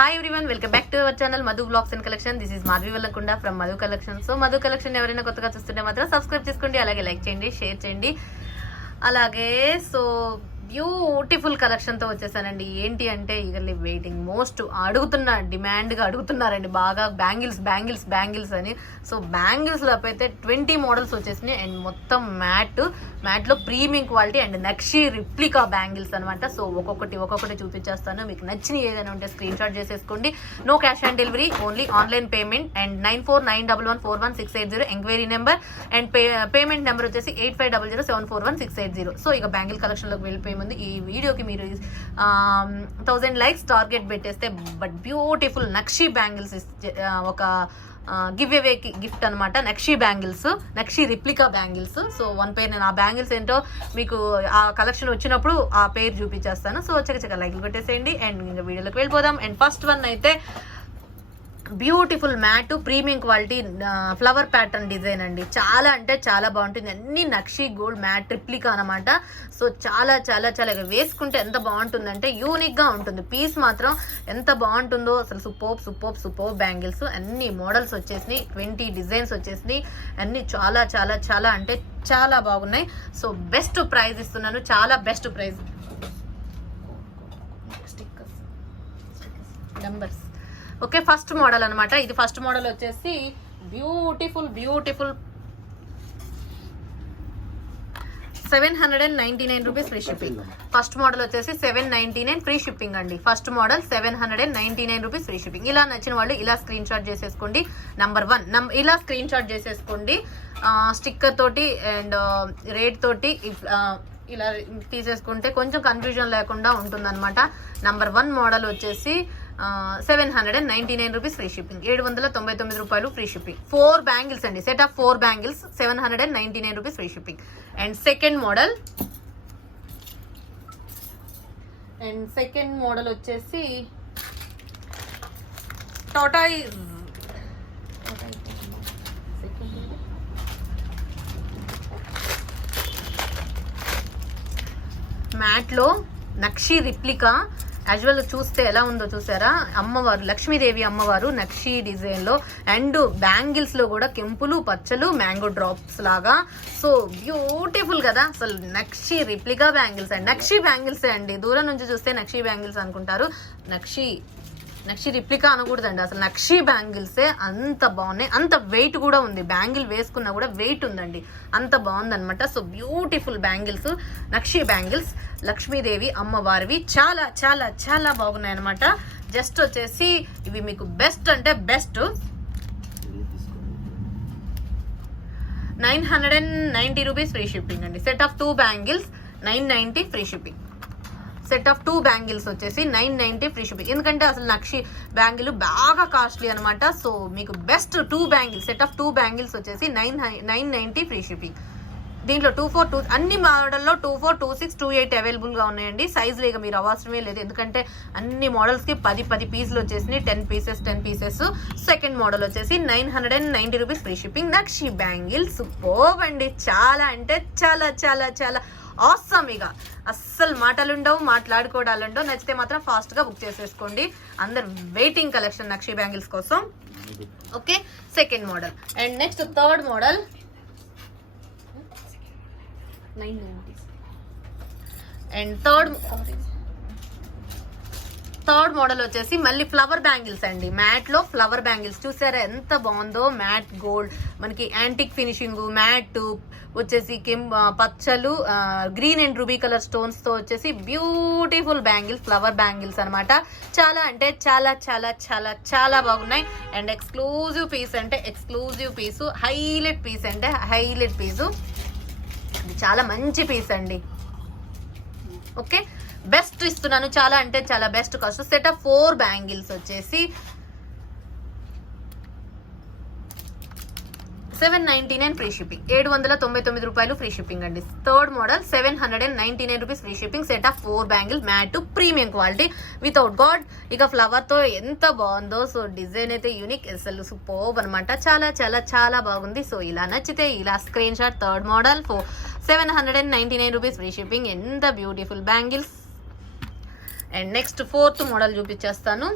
Hi everyone, welcome back to our channel Madhu blogs and collection. This is Madhavi వల్లకుండా from Madhu collection. So Madhu collection ఎవరైనా కొత్తగా చూస్తుంటే మాత్రం subscribe చేసుకోండి, అలాగే లైక్ చేయండి, షేర్ చేయండి. అలాగే సో బ్యూటిఫుల్ కలెక్షన్తో వచ్చేసానండి. ఏంటి అంటే ఈగర్లీ వెయిటింగ్, మోస్ట్ డిమాండ్గా అడుగుతున్నారండి బాగా బ్యాంగిల్స్ అని. సో బ్యాంగిల్స్లో అయితే 20 మోడల్స్ వచ్చేసినాయి అండ్ మొత్తం మ్యాట్లో ప్రీమియం క్వాలిటీ అండ్ నక్షి రిప్లికా బ్యాంగిల్స్ అనమాట. సో ఒక్కొక్కటి చూపించేస్తాను. మీకు నచ్చిన ఏదైనా ఉంటే స్క్రీన్ షాట్ చేసేసుకోండి. No cash on delivery, only online payment. And 9491141680 enquiry number and payment number వచ్చేసి 8500741680. సో ఇక బ్యాంగిల్ కలెక్షన్లోకి వెళ్ళిపోయి ముందు ఈ వీడియోకి మీరు 1000 లైక్స్ టార్గెట్ పెట్టేస్తే బట్ బ్యూటిఫుల్ నక్షి బ్యాంగిల్స్ ఒక గివ్ అవేకి గిఫ్ట్ అనమాట. నక్షి replica bangles. So one pair నేను ఆ బ్యాంగిల్స్ ఏంటో మీకు ఆ కలెక్షన్ వచ్చినప్పుడు ఆ పేరు చూపించేస్తాను. సో చక్క లైక్లు పెట్టేసేయండి అండ్ ఇంకా వీడియోలోకి వెళ్ళిపోదాం. అండ్ ఫస్ట్ వన్ అయితే beautiful mat premium quality flower pattern design అండి. చాలా అంటే చాలా బాగుంటుంది. అన్ని నక్షి గోల్డ్ మ్యాట్ రిప్లికా అనమాట. సో చాలా వేసుకుంటే ఎంత బాగుంటుందంటే యూనిక్ గా ఉంటుంది. పీస్ మాత్రం ఎంత బాగుంటుందో అసలు. Super bangles. అన్ని మోడల్స్ వచ్చేసినాయి, 20 డిజైన్స్ వచ్చేసినాయి. అన్ని చాలా అంటే చాలా బాగున్నాయి. సో బెస్ట్ ప్రైస్ ఇస్తున్నాను, చాలా best price. Numbers okay, first model అనమాట. ఇది ఫస్ట్ మోడల్ వచ్చేసి beautiful 799 rupees free shipping. First model వచ్చేసి 799 ఫ్రీ షిప్పింగ్ అండి. First model 799 rupees free shipping. ఇలా నచ్చిన వాళ్ళు ఇలా స్క్రీన్ షాట్ చేసేసుకోండి. నంబర్ 1 ఇలా స్క్రీన్ షాట్ చేసేసుకోండి. స్టిక్కర్ తోటి అండ్ రేట్ తోటి ఇలా తీసేసుకుంటే కొంచెం కన్ఫ్యూజన్ లేకుండా ఉంటుందన్నమాట. నంబర్ 1 మోడల్ వచ్చేసి 799 రూపీస్ ఫ్రీ షిప్పింగ్, 799 రూపాయలు ఫ్రీ షిప్పింగ్. 4 బ్యాంగిల్స్ అండి, set of 4 bangles 799 rupees free shipping. And second model వచ్చేసి టాటాయిస్ మ్యాట్లో నక్షి రిప్లికా. యాజువల్ చూస్తే ఎలా ఉందో చూసారా, అమ్మవారు లక్ష్మీదేవి అమ్మవారు నక్షి డిజైన్ లో అండ్ బ్యాంగిల్స్ లో కూడా కెంపులు పచ్చలు మ్యాంగో డ్రాప్స్ లాగా. సో బ్యూటిఫుల్ కదా అసలు. నక్షి రిప్లికా బ్యాంగిల్స్ అండ్ నక్షి బ్యాంగిల్స్ అండి. దూరం నుంచి చూస్తే నక్షి బ్యాంగిల్స్ అనుకుంటారు, నక్షి రిప్లికా అనకూడదండి అసలు. నక్షి బ్యాంగిల్సే అంత బాగున్నాయి, అంత వెయిట్ కూడా ఉంది. బ్యాంగిల్ వేసుకున్నా కూడా వెయిట్ ఉందండి, అంత బాగుందనమాట. సో బ్యూటిఫుల్ బ్యాంగిల్స్, నక్షి బ్యాంగిల్స్ లక్ష్మీదేవి అమ్మవారివి. చాలా బాగున్నాయి అనమాట. జస్ట్ వచ్చేసి ఇవి మీకు బెస్ట్ అంటే బెస్ట్ 990 రూపీస్ ఫ్రీ షిప్పింగ్ అండి. Set of 2 bangles 990 free shipping. Set of 2 bangles వచ్చేసి 990 ఫ్రీ షిప్పింగ్. ఎందుకంటే అసలు నక్షి బ్యాంగిల్ బాగా కాస్ట్లీ అనమాట. సో మీకు best 2 bangles, set of 2 bangles వచ్చేసి 990 ఫ్రీ షిప్పింగ్. దీంట్లో 242 అన్ని మోడల్లో 24, 26, 28 అవైలబుల్ గా ఉన్నాయండి. సైజ్ లేక మీరు అవసరమే లేదు, ఎందుకంటే అన్ని మోడల్స్ కి 10 పీసులు వచ్చేసినాయి. 10 పీసెస్. సెకండ్ మోడల్ వచ్చేసి 990 రూపీస్ ఫ్రీ షిప్పింగ్. నక్షి బ్యాంగిల్స్ సూపర్ అండి. చాలా అంటే చాలా ఆసమ్. ఇక అస్సలు మాట్లాడుకోవడాలు ఉండవు. నచ్చితే మాత్రం ఫాస్ట్ గా బుక్ చేసేసుకోండి. అందరు వెయిటింగ్ కలెక్షన్ నక్షి బ్యాంగిల్స్ కోసం. Okay, second model. And next third model 990. And third model వచ్చేసి మళ్ళీ ఫ్లవర్ బ్యాంగిల్స్ అండి. మ్యాట్ లో ఫ్లవర్ బ్యాంగిల్స్ చూసారా ఎంత బాగుందో. మ్యాట్ గోల్డ్ మనకి యాంటిక్ ఫినిషింగ్, మ్యాట్ వచ్చేసి పచ్చలు green and ruby colour stones తో వచ్చేసి బ్యూటిఫుల్ బ్యాంగిల్స్, ఫ్లవర్ బ్యాంగిల్స్ అనమాట. చాలా అంటే చాలా బాగున్నాయి. అండ్ ఎక్స్క్లూజివ్ పీస్ అంటే ఎక్స్క్లూజివ్ పీసు, హైలైట్ పీస్ అంటే హైలైట్ పీసు. చాలా మంచి పీస్ అండి. ఓకే, బెస్ట్ ఇస్తున్నాను. చాలా అంటే చాలా best cost. Set of 4 bangles వచ్చేసి 799 ఫ్రీ షిప్పింగ్, 799 రూపాయలు ఫ్రీ షిప్పింగ్ అండి. Third model 799 rupees free shipping. Set of 4 bangle matte premium quality without god. ఇక ఫ్లవర్ తో ఎంత బాగుందో. సో డిజైన్ అయితే యూనిక్, అసలు సూపర్ అనమాట. చాలా బాగుంది. సో ఇలా నచ్చితే ఇలా screen shot. Third model 799 rupees free shipping. ఎంత beautiful bangles. And next fourth model చూపించేస్తాను.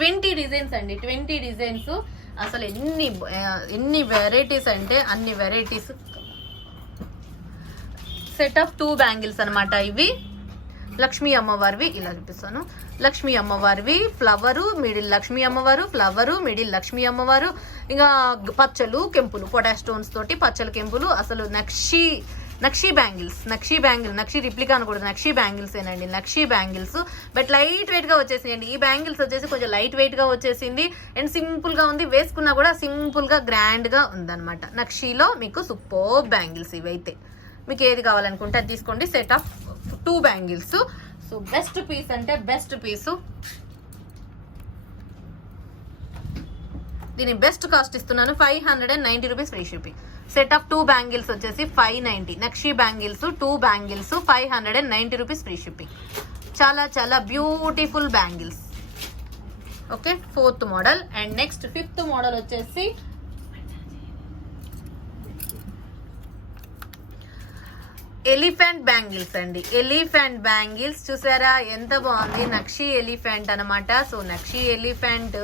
20 డిజైన్స్ అండి, 20 డిజైన్స్. అసలు ఎన్ని వెరైటీస్ అంటే అన్ని వెరైటీస్. సెట్ ఆఫ్ 2 బ్యాంగిల్స్ అనమాట ఇవి. లక్ష్మీ అమ్మవారివి ఇలా చూపిస్తాను. లక్ష్మీ అమ్మవారివి ఫ్లవరు, మిడిల్ లక్ష్మీ అమ్మవారు, ఫ్లవరు, మిడిల్ లక్ష్మీ అమ్మవారు, ఇంకా పచ్చలు కెంపులు, పొటాష్ స్టోన్స్ తోటి పచ్చలు కెంపులు. అసలు నక్షీ బ్యాంగిల్స్, నక్షీ రిప్లికా అనకూడదు, నక్షీ బ్యాంగిల్స్ ఏనండి, nakshi bangles. But light weight గా వచ్చేసింది. ఈ బ్యాంగిల్స్ వచ్చేసి కొంచెం లైట్ వెయిట్ గా వచ్చేసింది అండ్ సింపుల్ గా ఉంది. వేసుకున్నా కూడా సింపుల్ గా గ్రాండ్ గా ఉందన్నమాట. నక్షీలో మీకు సూపర్ బ్యాంగిల్స్ ఇవైతే. మీకు ఏది కావాలనుకుంటే అది తీసుకోండి. Set of 2 bangles. So best piece అంటే బెస్ట్ పీసు. దీని బెస్ట్ కాస్ట్ ఇస్తున్నాను 590 rupees free shipping. Set of 2 bangles వచ్చేసి 590. Nakshi bangles 2 bangles 590 rupees free shipping. చాలా చాలా beautiful bangles. Okay, 4th model. And next 5th model వచ్చేసి ఎలిఫెంట్ బ్యాంగిల్స్ అండి. Elephant bangles చూసారా ఎంత బాగుంది. నక్షీ ఎలిఫెంట్ అనమాట. So nakshi elephant,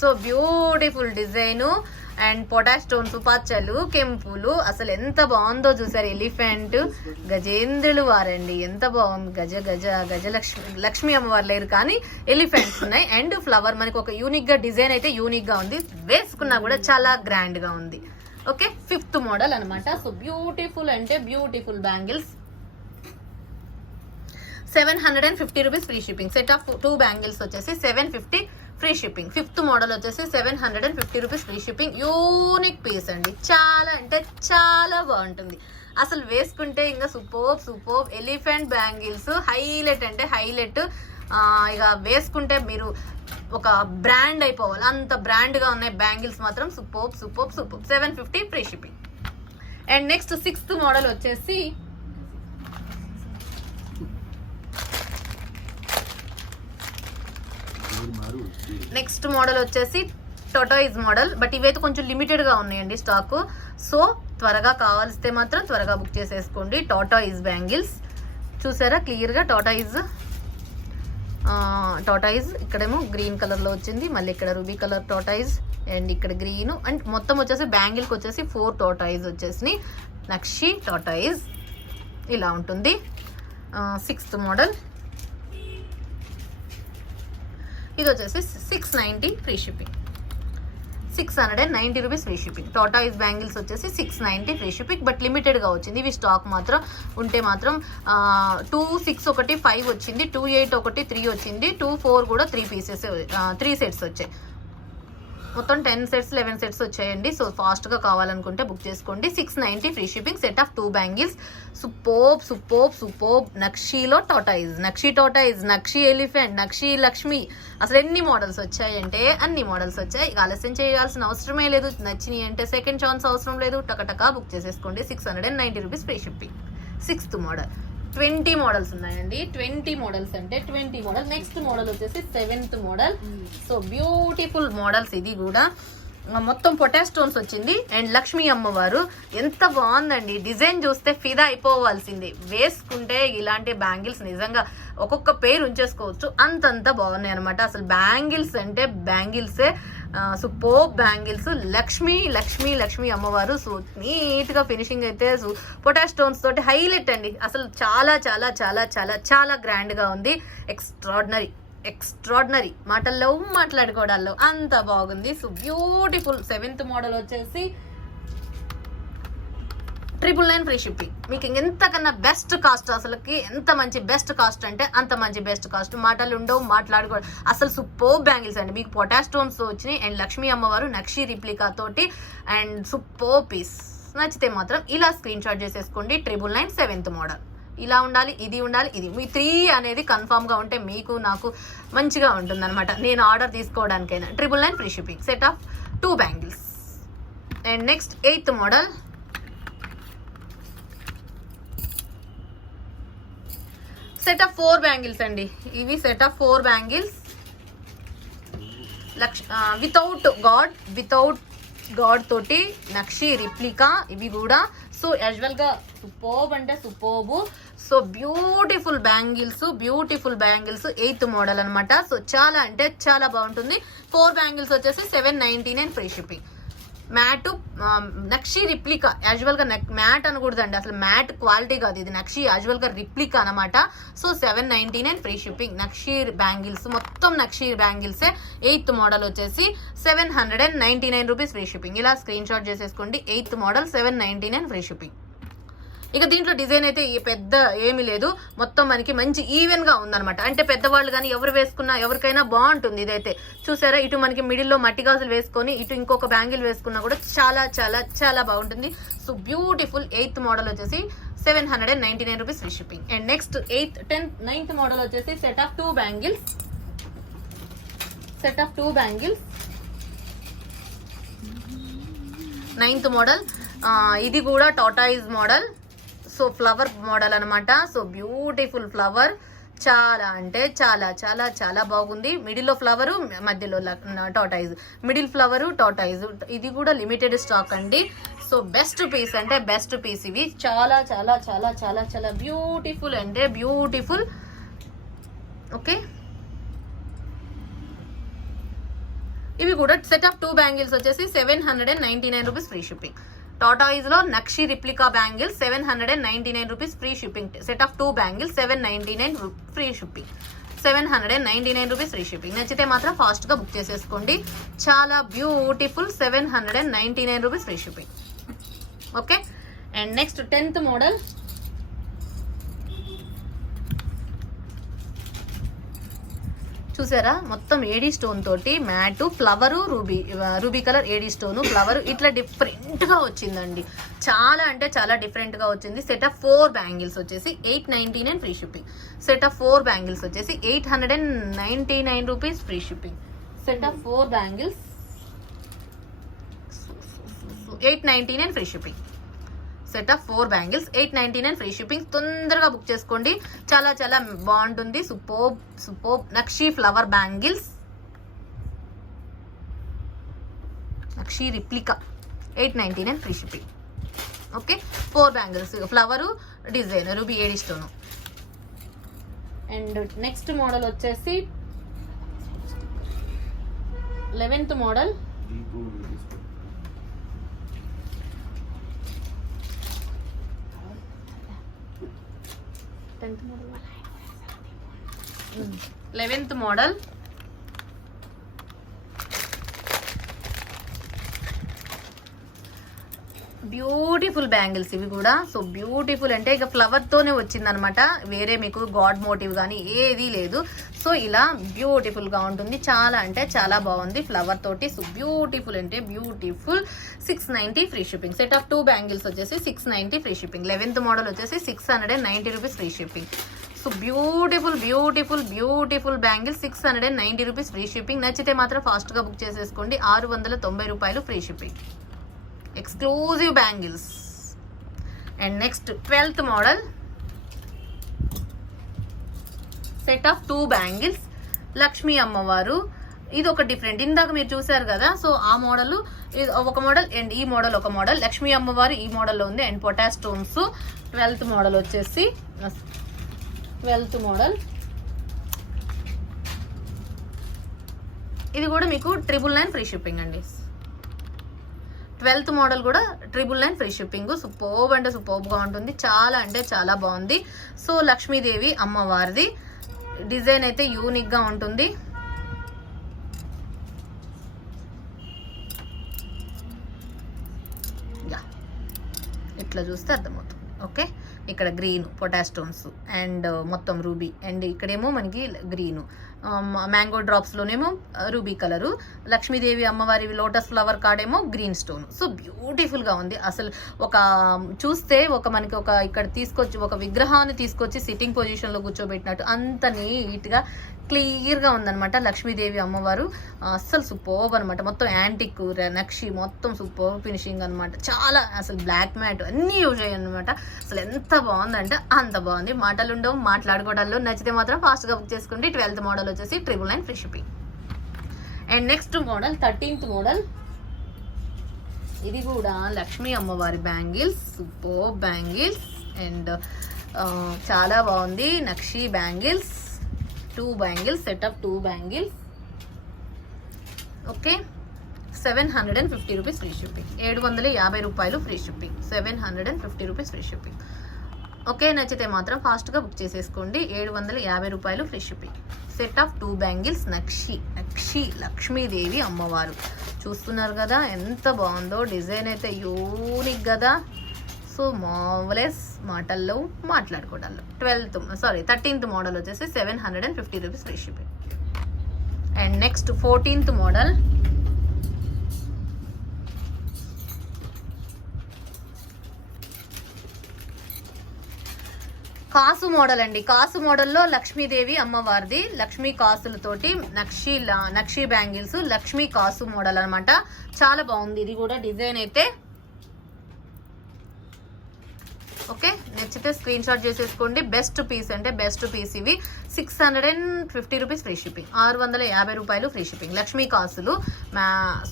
so beautiful design and potash stones, పచ్చలు కెంపులు. అసలు ఎంత బాగుందో చూసారు. ఎలిఫెంట్ గజేంద్రులు వారండి, ఎంత బాగుంది. లక్ష్మీ అమ్మవారు లేరు కానీ ఎలిఫెంట్స్ ఉన్నాయి. అండ్ ఫ్లవర్ మనకి ఒక యూనిక్ గా డిజైన్ అయితే యూనిక్ గా ఉంది. వేసుకున్నా కూడా చాలా గ్రాండ్ గా ఉంది. ఓకే, 5th మోడల్ అనమాట. సో బ్యూటిఫుల్ అంటే beautiful bangles. 750 rupees free shipping. Set of 2 bangles వచ్చేసి 750 ఫ్రీ షిప్పింగ్. 5th మోడల్ వచ్చేసి 750 rupees free shipping. Unique piece అండి, చాలా అంటే చాలా బాగుంటుంది. అసలు వేసుకుంటే ఇంకా సూపర్ ఎలిఫెంట్ బ్యాంగిల్స్ హైలైట్ అంటే హైలైట్. ఇక వేసుకుంటే మీరు ఒక బ్రాండ్ అయిపోవాలి, అంత బ్రాండ్ గా ఉన్నాయి బ్యాంగిల్స్ మాత్రం. Super 750 free shipping. And next 6th model వచ్చేసి టోటాయిజ్ మోడల్. బట్ ఇవైతే కొంచెం లిమిటెడ్ గా ఉన్నాయండి స్టాక్. సో త్వరగా కావాల్సితే మాత్రం త్వరగా బుక్ చేసేసుకోండి. టోటాయిజ్ బ్యాంగిల్స్ చూసారా క్లియర్ గా. టోటాయిజ్ ఇక్కడేమో గ్రీన్ కలర్ లో వచ్చింది, మళ్ళీ ఇక్కడ రూబీ కలర్ టోటాయిజ్ అండ్ ఇక్కడ గ్రీన్. అండ్ మొత్తం వచ్చేసి బ్యాంగిల్ కి వచ్చేసి 4 టోటాయిజ్ వచ్చేసి. నక్షీ టోటాయిజ్ ఇలా ఉంటుంది. 6th model. ఇది వచ్చేసి 690 free shipping. 690 rupees free shipping. Tortoise bangles వచ్చేసి 690 ఫ్రీ షిప్పింగ్. బట్ లిమిటెడ్ గా వచ్చింది ఇవి. స్టాక్ మాత్రం ఉంటే మాత్రం 26 ఒకటి 5 వచ్చింది, 28 ఒకటి 3 వచ్చింది, 24 కూడా 3 సెట్స్ వచ్చాయి. మొత్తం 10 సెట్స్ 11 సెట్స్ వచ్చాయండి. సో ఫాస్ట్ గా కావాలనుకుంటే బుక్ చేసుకోండి. 690 free shipping. Set of 2 bangles. Super నక్షీలో టాటాయిజ్, నక్షీ ఎలిఫెంట్, నక్షీ లక్ష్మి. అసలు ఎన్ని మోడల్స్ వచ్చాయంటే అన్ని మోడల్స్ వచ్చాయి. ఇక ఆలస్యం చేయాల్సిన అవసరమే లేదు. నచ్చినాయి అంటే సెకండ్ ఛాన్స్ అవసరం లేదు, టకటకా బుక్ చేసేసుకోండి. 690 rupees free shipping. 6th model. 20 models ఉన్నాయండి. 20 మోడల్స్ అంటే 20 మోడల్. నెక్స్ట్ మోడల్ వచ్చేసి 7th model. So beautiful models. ఇది కూడా మొత్తం పొటాష్ స్టోన్స్ వచ్చింది అండ్ లక్ష్మీ అమ్మవారు. ఎంత బాగుందండి డిజైన్, చూస్తే ఫిదా అయిపోవాల్సిందే. వేసుకుంటే ఇలాంటి బ్యాంగిల్స్ నిజంగా ఒక్కొక్క పేరు ఉంచేసుకోవచ్చు, అంతంత బాగున్నాయి అనమాట. అసలు బ్యాంగిల్స్ అంటే బ్యాంగిల్సే. Super bangles. లక్ష్మీ అమ్మవారు. సో నీట్ గా ఫినిషింగ్ అయితే పొటాష్ స్టోన్స్ తోటి హైలైట్ అండి. అసలు చాలా చాలా చాలా చాలా చాలా గ్రాండ్ గా ఉంది. ఎక్స్ట్రాడినరీ మాటల్లో మాట్లాడుకోవడాల్లో అంత బాగుంది. So beautiful. 7th మోడల్ వచ్చేసి 999 ఫ్రీ షిప్పింగ్. మీకు ఎంతకన్నా బెస్ట్ కాస్ట్, అసలుకి ఎంత మంచి బెస్ట్ కాస్ట్ అంటే అంత మంచి బెస్ట్ కాస్ట్. మాటలు ఉండవు, మాట్లాడుకోవడం. అసలు సూపర్ బ్యాంగిల్స్ అండి. మీకు పొటాష్ స్టోన్స్ వచ్చినాయి అండ్ లక్ష్మీ అమ్మవారు నక్షీ రిప్లికా తోటి అండ్ సూపర్ పీస్. నచ్చితే మాత్రం ఇలా స్క్రీన్ షాట్ చేసేసుకోండి. 999 7th మోడల్. ఇలా ఉండాలి, ఇది ఉండాలి, ఇది మీ 3 అనేది కన్ఫామ్ గా ఉంటే మీకు నాకు మంచిగా ఉంటుంది అనమాట. నేను ఆర్డర్ తీసుకోవడానికైనా 999 free shipping. Set of 2 bangles. And next 8th model. Set of 4 bangles అండి. ఇవి set of 4 bangles. Without god తోటి నక్షీ రిప్లికా ఇవి కూడా. సో యాజువల్ గా సూపర్బ్ అంటే superb. So beautiful bangles 8th model అనమాట. సో చాలా అంటే చాలా బాగుంటుంది. 4 బ్యాంగిల్స్ వచ్చేసి 799 ఫ్రీ షిప్పింగ్. మ్యాట్ నక్షి రిప్లికా, యాజువల్ గా మ్యాట్ అనకూడదండి, అసలు మ్యాట్ క్వాలిటీ కాదు ఇది, నక్షి యాజువల్ గా రిప్లికా అనమాట. So 799 free shipping. నక్షి బ్యాంగిల్స్, మొత్తం నక్షి బ్యాంగిల్సే. 8th మోడల్ వచ్చేసి 799 రూపీస్ ఫ్రీ షిప్పింగ్. ఇలా స్క్రీన్ షాట్ చేసేసుకోండి. 8th model 799 free shipping. ఇక దీంట్లో డిజైన్ అయితే పెద్ద ఏమీ లేదు, మొత్తం మనకి మంచి ఈవెన్ గా ఉందన్నమాట. అంటే పెద్దవాళ్ళు కానీ ఎవరు వేసుకున్నా ఎవరికైనా బాగుంటుంది. ఇదైతే చూసారా, ఇటు మనకి మిడిల్ లో మట్టి గాజులు వేసుకొని ఇటు ఇంకొక బ్యాంగిల్ వేసుకున్నా కూడా చాలా చాలా చాలా బాగుంటుంది. సో బ్యూటిఫుల్ 8th మోడల్ వచ్చేసి 799 rupees free shipping. And next 9th model వచ్చేసి set of 2 bangles. 9th model, ఇది కూడా tortoise model. So flower model అనమాట. సో బ్యూటిఫుల్ ఫ్లవర్, చాలా అంటే చాలా చాలా చాలా బాగుంది. మిడిల్లో ఫ్లవరు, మధ్యలో టాటాయిజ్, మిడిల్ ఫ్లవరు టాటాయిజ్. ఇది కూడా లిమిటెడ్ స్టాక్ అండి. సో బెస్ట్ పీస్ అంటే బెస్ట్ పీస్ ఇవి. చాలా చాలా చాలా చాలా చాలా బ్యూటిఫుల్ అంటే బ్యూటిఫుల్. ఓకే, ఇవి కూడా సెట్ ఆఫ్ 2 బ్యాంగిల్స్ వచ్చేసి 799 రూపీస్ ఫ్రీ షిప్పింగ్. టాటాయిజ్ లో నక్షి replica bangles 799 rupees free shipping. Set of 2 bangles 799 free shipping. 799 rupees free shipping. నచ్చితే మాత్రం ఫాస్ట్ గా బుక్ చేసేసుకోండి. చాలా beautiful 799 rupees free shipping. Okay, and next 10th model. చూసారా, మొత్తం ఏడీ స్టోన్ తోటి matte, flower, ruby colour AD stone, flower, ఇట్లా different గా వచ్చిందండి. చాలా అంటే చాలా డిఫరెంట్ గా వచ్చింది. సెట్ ఆఫ్ 4 బ్యాంగిల్స్ వచ్చేసి 899 free shipping. Set of 4 bangles వచ్చేసి 899 rupees free shipping. Set of 4 bangles 899 free shipping. Set of 4 bangles 899 free shipping. తొందరగా బుక్ చేసుకోండి, చాలా చాలా బాగుంటుంది. Super nakshi flower bangles, nakshi replica 899 free shipping. Okay, 4 bangles, flower, design, ruby AD stone. And next model వచ్చేసి 11th model. 11th model. Beautiful bangles ఇవి కూడా. So beautiful అంటే ఇక ఫ్లవర్ తోనే వచ్చిందనమాట, వేరే మీకు గాడ్ మోటివ్ కానీ ఏదీ లేదు. సో ఇలా బ్యూటిఫుల్ గా ఉంటుంది, చాలా అంటే చాలా బాగుంది ఫ్లవర్ తోటి. సో బ్యూటిఫుల్ అంటే beautiful. 690 free shipping. Set of 2 bangles వచ్చేసి 690 ఫ్రీ షిప్పింగ్. 11th మోడల్ వచ్చేసి 690 rupees free shipping. So beautiful bangle 690 rupees free shipping. నచ్చితే మాత్రం ఫాస్ట్ గా బుక్ చేసేసుకోండి. 690 రూపాయలు free shipping. Exclusive bangles. And next 12th model. Set of 2 bangles, Lakshmi అమ్మవారు. ఇది ఒక డిఫరెంట్, ఇందాక మీరు చూసారు కదా. సో ఆ మోడల్ ఒక మోడల్ అండ్ ఈ మోడల్ ఒక మోడల్. లక్ష్మీ అమ్మవారు ఈ మోడల్లో ఉంది and potash stones. 12th model వచ్చేసి 12th మోడల్. ఇది కూడా మీకు 999 ఫ్రీ షిప్పింగ్ అండి. 12th మోడల్ కూడా 999 ఫ్రీ షిప్పింగ్. సూపర్బ్ అంటే సూపర్బ్ గా ఉంటుంది, చాలా అంటే చాలా బాగుంది. సో లక్ష్మీదేవి అమ్మవారిది డిజైన్ అయితే యూనిక్ గా ఉంటుంది. ఇట్లా చూస్తే అర్థమవుతుంది. ఓకే, ఇక్కడ గ్రీన్ పొటాష్ స్టోన్స్ అండ్ మొత్తం రూబీ, అండ్ ఇక్కడేమో మనకి గ్రీను, మ్యాంగో డ్రాప్స్ లోనేమో రూబీ కలరు, లక్ష్మీదేవి అమ్మవారి లోటస్ ఫ్లవర్ కాడేమో గ్రీన్ స్టోన్. సో బ్యూటిఫుల్ గా ఉంది అసలు. ఒక చూస్తే మనకి ఇక్కడ తీసుకొచ్చి ఒక విగ్రహాన్ని తీసుకొచ్చి సిట్టింగ్ పొజిషన్ లో కూర్చోబెట్టినట్టు అంత నీట్ గా క్లియర్ గా ఉందన్నమాట లక్ష్మీదేవి అమ్మవారు. అస్సలు సూపర్బ్ అనమాట. మొత్తం యాంటిక్ నక్షి, మొత్తం సూపర్ ఫినిషింగ్ అనమాట. చాలా అసలు బ్లాక్ మ్యాట్ అన్ని యూజ్ అయ్యాయి అనమాట. అసలు ఎంత బాగుందంటే అంత బాగుంది, మాటలు ఉండవు మాట్లాడుకోవడంలో. నచ్చితే మాత్రం ఫాస్ట్ గా బుక్ చేసుకోండి. 12th మోడల్ వచ్చేసి 999 free shipping. And next model 13th model. ఇది కూడా లక్ష్మీ అమ్మవారి బ్యాంగిల్స్, సూపర్ బ్యాంగిల్స్. అండ్ చాలా బాగుంది. నక్షి bangles, 2 bangles, set of 2 bangles. Okay, 750 rupees free shipping. 750 రూపాయలు free shipping, 750 rupees free shipping. Okay, నచ్చితే మాత్రం ఫాస్ట్గా బుక్ చేసేసుకోండి. 750 రూపాయలు free shipping. Set of 2 bangles, నక్షి లక్ష్మీదేవి అమ్మవారు. చూస్తున్నారు కదా ఎంత బాగుందో, డిజైన్ అయితే యూనిక్ కదా. సో మార్వలెస్, మాటల్లో మాట్లాడుకోవడాల్లో. 13th మోడల్ వచ్చేసి 750 rupees free shipping. And next 14th model. కాసు మోడల్ అండి. కాసు మోడల్లో లక్ష్మీదేవి అమ్మవారిది, లక్ష్మీ కాసులతోటి నక్షి బ్యాంగిల్స్, లక్ష్మీ కాసు మోడల్ అనమాట. చాలా బాగుంది ఇది కూడా డిజైన్ అయితే. ఓకే, నచ్చితే స్క్రీన్ షాట్ చేసేసుకోండి. బెస్ట్ పీస్ అంటే బెస్ట్ పీస్ ఇవి. 650 రూపీస్ ఫ్రీ షిప్పింగ్, 650 రూపాయలు ఫ్రీ షిప్పింగ్. లక్ష్మీ కాసులు,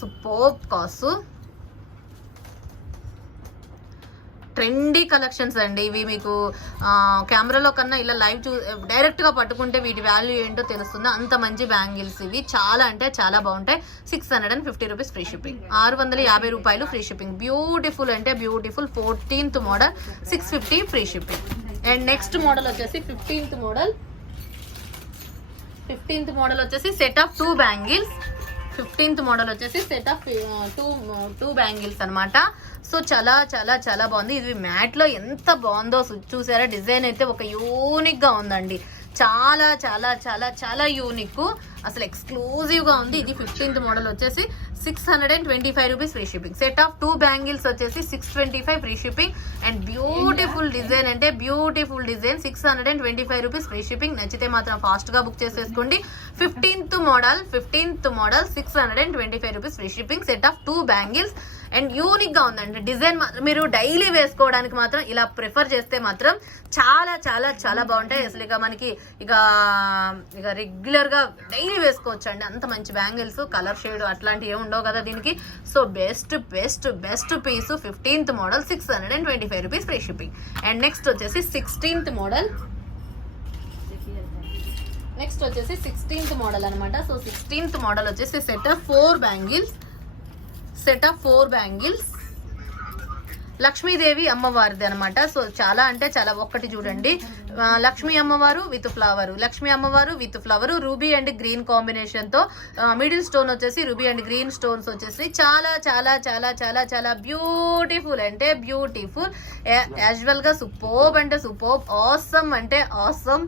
సూపర్ కాసు, ట్రెండీ కలెక్షన్స్ అండి ఇవి. మీకు కెమెరాలో కన్నా ఇలా లైవ్ డైరెక్ట్గా పట్టుకుంటే వీటి వాల్యూ ఏంటో తెలుస్తుంది. అంత మంచి బ్యాంగిల్స్ ఇవి, చాలా అంటే చాలా బాగుంటాయి. 650 రూపీస్ ఫ్రీ షిప్పింగ్, 650 రూపాయలు ఫ్రీ షిప్పింగ్. బ్యూటిఫుల్ అంటే beautiful. 14th model 650 free shipping. And next model వచ్చేసి 15th మోడల్. 15th మోడల్ వచ్చేసి set of 2 bangles. 15th model వచ్చేసి సెట్ ఆఫ్ 2 బ్యాంగిల్స్ అనమాట. సో చాలా చాలా చాలా బాగుంది. ఇది మ్యాట్ లో ఎంత బాగుందో చూసారా. డిజైన్ అయితే ఒక యూనిక్ గా ఉందండి. చాలా చాలా చాలా చాలా యూనిక్, అసలు ఎక్స్క్లూజివ్ గా ఉంది. ఇది 15th మోడల్ వచ్చేసి 625 rupees free shipping. Set of 2 bangles వచ్చేసి 625 free shipping. And beautiful design అంటే beautiful design, 625 rupees free shipping. నచ్చితే మాత్రం ఫాస్ట్ గా బుక్ చేసేసుకోండి. 15th model 625 rupees free shipping. Set of 2 bangles. And unique గా ఉందండి డిజైన్. మీరు డైలీ వేసుకోవడానికి మాత్రం ఇలా ప్రిఫర్ చేస్తే మాత్రం చాలా చాలా చాలా బాగుంటాయి. అసలు ఇక మనకి ఇక రెగ్యులర్ గా డైలీ వేసుకోవచ్చు అండి. అంత మంచి బ్యాంగిల్స్, కలర్ షేడ్ అట్లాంటివి ఏమి ఉండవు కదా దీనికి. So best best best piece. 15th model 625 rupees free shipping. And next వచ్చేసి 16th మోడల్. నెక్స్ట్ వచ్చేసి 16th మోడల్ అనమాట. సో 16th మోడల్ వచ్చేసి set of 4 bangles. Set of 4 bangles, Lakshmidevi అమ్మవారిది అనమాట. సో చాలా అంటే చాలా. ఒక్కటి చూడండి, లక్ష్మీ అమ్మవారు విత్ ఫ్లవర్, లక్ష్మీ అమ్మవారు with flower, ruby and green combination తో. మిడిల్ స్టోన్ వచ్చేసి రూబీ అండ్ గ్రీన్ స్టోన్స్ వచ్చేసి చాలా చాలా చాలా చాలా చాలా బ్యూటిఫుల్ అంటే బ్యూటిఫుల్. యాజువల్ గా సూపర్బ్ అంటే సూపర్బ్, ఆసమ్ అంటే awesome.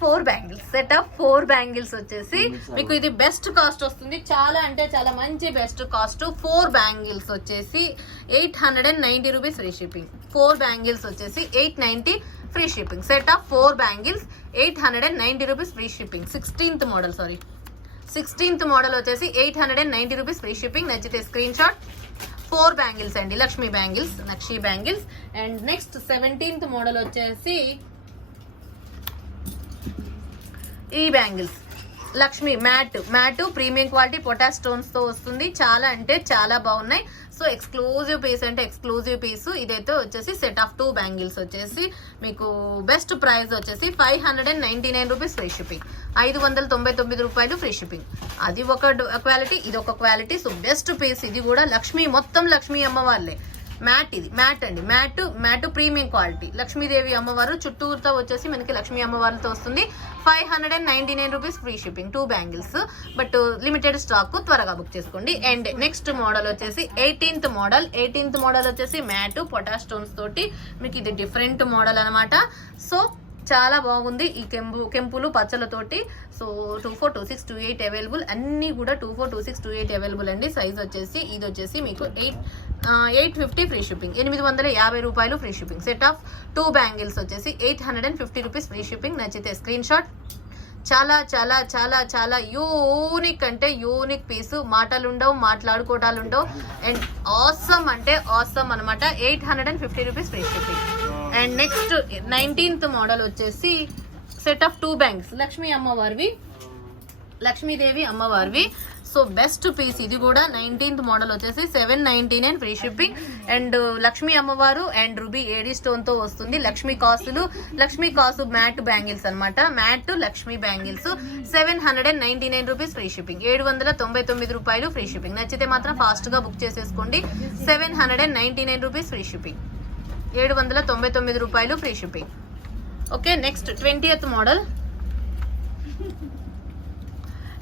4 bangles, set of 4 bangles వచ్చేసి మీకు ఇది బెస్ట్ కాస్ట్ వస్తుంది. చాలా అంటే చాలా మంచి బెస్ట్ కాస్ట్. 4 బ్యాంగిల్స్ వచ్చేసి 890 రూపీస్ ఫ్రీ షిప్పింగ్. 4 బ్యాంగిల్స్ వచ్చేసి 890 free shipping. Set of 4 bangles 890 rupees free shipping. 16th model 16th model వచ్చేసి 890 రూపీస్ ఫ్రీ షిప్పింగ్. నచ్చితే స్క్రీన్ షాట్. 4 బ్యాంగిల్స్ అండి, Lakshmi bangles, nakshi bangles. And next 17th model వచ్చేసి ఈ bangles, Lakshmi mat premium quality potash stones తో వస్తుంది. చాలా అంటే చాలా బాగున్నాయి. సో ఎక్స్క్లూజివ్ పీస్ అంటే ఎక్స్క్లూజివ్ పీస్. ఇదైతే వచ్చేసి సెట్ ఆఫ్ 2 బ్యాంగిల్స్ వచ్చేసి మీకు బెస్ట్ ప్రైస్ వచ్చేసి 599 రూపీస్ ఫ్రీ షిప్పింగ్. 599 రూపాయలు ఫ్రీ షిప్పింగ్. అది ఒక క్వాలిటీ, ఇది ఒక క్వాలిటీ. సో బెస్ట్ పీస్ ఇది కూడా. లక్ష్మి, మొత్తం లక్ష్మీ అమ్మవార్లే. మ్యాట్, ఇది మ్యాట్ అండి. Matte premium quality. లక్ష్మీదేవి అమ్మవారు చుట్టూతో వచ్చేసి మనకి లక్ష్మీ అమ్మవారితో వస్తుంది. 599 rupees free shipping. 2 bangles, but limited stock, త్వరగా బుక్ చేసుకోండి. అండ్ నెక్స్ట్ మోడల్ వచ్చేసి 18th మోడల్. 18th మోడల్ వచ్చేసి మ్యాట్ పొటాష్ స్టోన్స్ తోటి మీకు ఇది డిఫరెంట్ మోడల్ అనమాట. సో చాలా బాగుంది. ఈ కెంపులు పచ్చలతోటి. So 24, 26, 28 available. అన్ని కూడా 24, 26, 28 అవైలబుల్ అండి. సైజ్ వచ్చేసి ఇది వచ్చేసి మీకు 850 ఫ్రీ షిప్పింగ్. 850 రూపాయలు free shipping. Set of 2 bangles వచ్చేసి 850 రూపీస్ ఫ్రీ షిప్పింగ్. నచ్చితే స్క్రీన్ షాట్. చాలా చాలా చాలా చాలా యూనిక్ అంటే యూనిక్ పీస్. మాటలు ఉండవు, మాట్లాడుకోవటాలు ఉండవు. అండ్ ఆసమ్ అంటే ఆసమ్ అనమాట. 850 rupees free shipping. And next 19th model వచ్చేసి సెట్ ఆఫ్ 2 బ్యాంగ్స్, లక్ష్మీ అమ్మవారివి. లక్ష్మీదేవి అమ్మవారివి. సో బెస్ట్ పీస్ ఇది కూడా. 19th మోడల్ వచ్చేసి 799 ఫ్రీ షిప్పింగ్. అండ్ లక్ష్మీ అమ్మవారు అండ్ రూబీ ఏడీ స్టోన్ తో వస్తుంది. లక్ష్మీ కాసు మ్యాట్ బ్యాంగిల్స్ అన్నమాట. Matte Lakshmi bangles 799 rupees free shipping. 799 రూపాయలు ఫ్రీ షిప్పింగ్. నచ్చితే మాత్రం ఫాస్ట్ గా బుక్ చేసేసుకోండి. 799 రూపీస్ ఫ్రీ షిప్పింగ్. 799 రూపాయలు free shipping. Okay, next 20th model.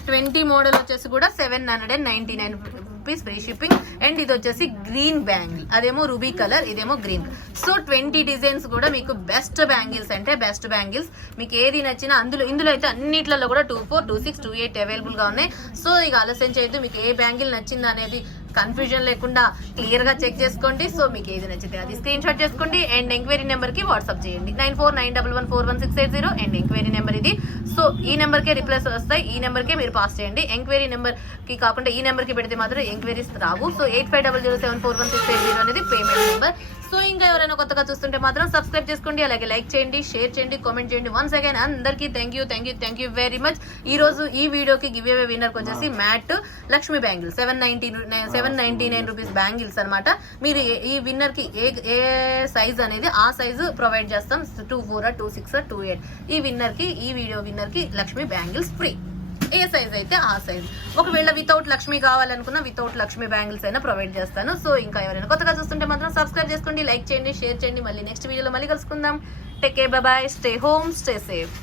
20 model వచ్చేసి కూడా 799 రూపీస్ ఫ్రీ షిప్పింగ్. అండ్ ఇది వచ్చేసి గ్రీన్ బ్యాంగిల్, అదేమో రూబీ కలర్, ఇదేమో గ్రీన్. సో 20 డిజైన్స్ కూడా మీకు బెస్ట్ బ్యాంగిల్స్ అంటే బెస్ట్ బ్యాంగిల్స్. మీకు ఏది నచ్చినా ఇందులో అయితే అన్నిట్లలో కూడా 24, 26, 28 అవైలబుల్ గా ఉన్నాయి. సో ఇక ఆలస్యం చేయొద్దు. మీకు ఏ బ్యాంగిల్ నచ్చిందా అనేది కన్ఫ్యూజన్ లేకుండా క్లియర్ గా చెక్ చేసుకోండి. సో మీకు ఏది నచ్చితే అది స్క్రీన్ షాట్ చేసుకోండి అండ్ ఎంక్వైరీ నెంబర్ కి వాట్సాప్ చేయండి. 9491141680 అండ్ ఎంక్వైరీ నెంబర్ ఇది. సో ఈ నెంబర్ కే రిప్లైస్ వస్తాయి. ఈ నెంబర్ కే మీరు పాస్ చేయండి. ఎంక్వైరీ నెంబర్ కి కాకుండా ఈ నెంబర్ కి పెడితే మాత్రం ఎంక్వైరీస్ రావు. సో 8500741680 అనేది పేమెంట్ నెంబర్. సో ఇంకా ఎవరైనా కొత్తగా చూస్తుంటే మాత్రం సబ్స్క్రైబ్ చేసుకోండి, అలాగే లైక్ చేయండి, షేర్ చేయండి, కామెంట్ చేయండి. వన్స్ అగైన్ అందరికీ థ్యాంక్ యూ వెరీ మచ్. ఈ రోజు ఈ వీడియోకి గివ్ అవే విన్నర్ వచ్చేసి matte Lakshmi bangle 799 rupees bangles అనమాట. మీరు ఈ విన్నర్ కి ఏ సైజ్ అనేది ఆ సైజు ప్రొవైడ్ చేస్తాం. 24, 26, 28 ఈ విన్నర్ కి, ఈ వీడియో విన్నర్ కి లక్ష్మీ బ్యాంగిల్స్ ఫ్రీ. ఏ సైజ్ అయితే ఆ సైజ్. ఒకవేళ వితౌట్ లక్ష్మీ కావాలనుకున్నా వితౌట్ లక్ష్మీ బ్యాంగిల్స్ అయినా ప్రొవైడ్ చేస్తాను. సో ఇంకా ఎవరైనా కొత్తగా చూస్తుంటే మాత్రం సబ్స్క్రైబ్ చేసుకోండి, లైక్ చేయండి, షేర్ చేయండి. మళ్ళీ నెక్స్ట్ వీడియోలో మళ్ళీ కలుసుకుందాం. Take care, by by, stay home, stay safe.